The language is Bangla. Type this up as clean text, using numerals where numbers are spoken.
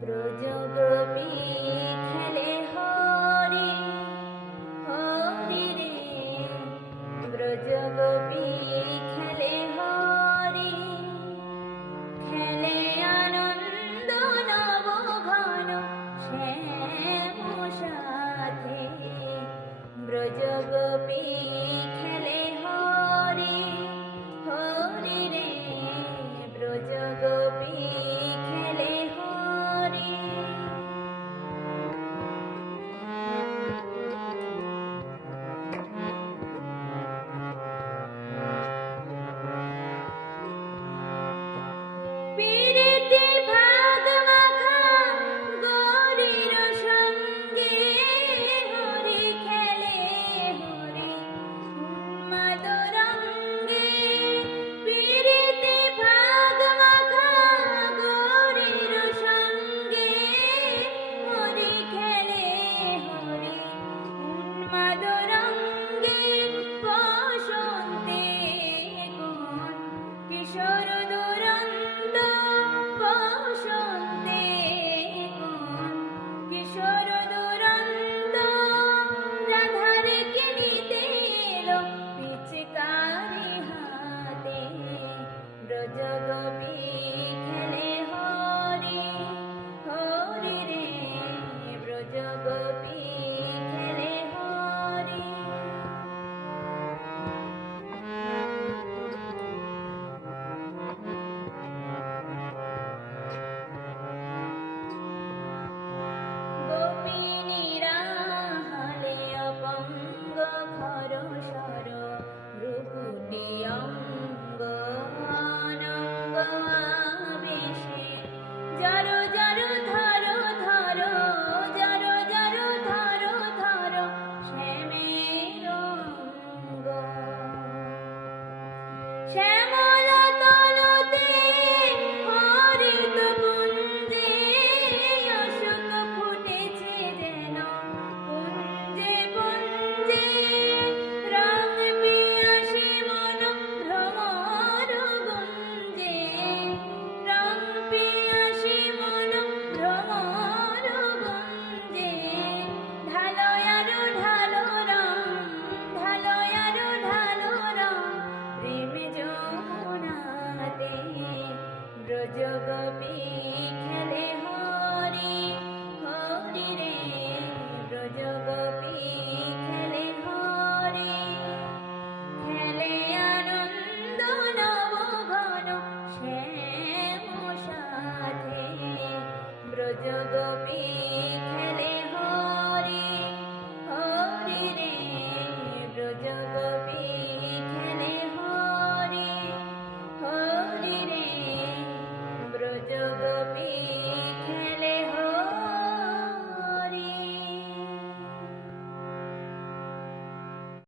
ব্রজগোপী খেলে হরি হরি রে, ব্রজগোপী খেলে হরি, খেলে আনন্দ নব ঘন শ্যাম সাথে। ব্রজগোপী খেলে হরি হরি রে, ব্রজগোপী খেলে হরি। প্রীতি ভাগ মাখা গৌরীর সঙ্গে হরি খেলে হরি উন্মাদ রঙ্গে। প্রীতি ভাগ মাখা গৌরীর সঙ্গে হরি খেলে হরি উন্মাদ রঙ্গে। বসন্তে কোন কিশোর দুরন্ত, বসন্তে কোন কিশোর দুরন্ত, রাধারে কিনিতে এলো পিচকারি হাতে। ব্রজগোপী খেলে হরি হরি রে, ব্রজগোপী খেলে হরি। গোপিনীরা হালে অপঙ্গ খর সর ভ্রুকুটি অঙ্গ অনঙ্গ আবেশে। জর জর ধর ধর, জর জর ধর ধর শ্যামের অঙ্গ। শ্যামল তনুতে হরিত কুঞ্জে, অশোক ফুটেছে যেন কুঞ্জে কুঞ্জে। রং পিয়াসী মন ভ্রমর গুঞ্জে, রং পিয়াসী মন ভ্রমর গুঞ্জে। ঢালো আরো ঢালো রং, ঢালো আরো ঢালো রং প্রেম যমুনাতে। ব্রজগোপী খেলে হরি হরি রে, ব্রজগোপী খেলে হরি, খেলে আনন্দ নব ঘন শ্যাম সাথে। ব্রজগোপী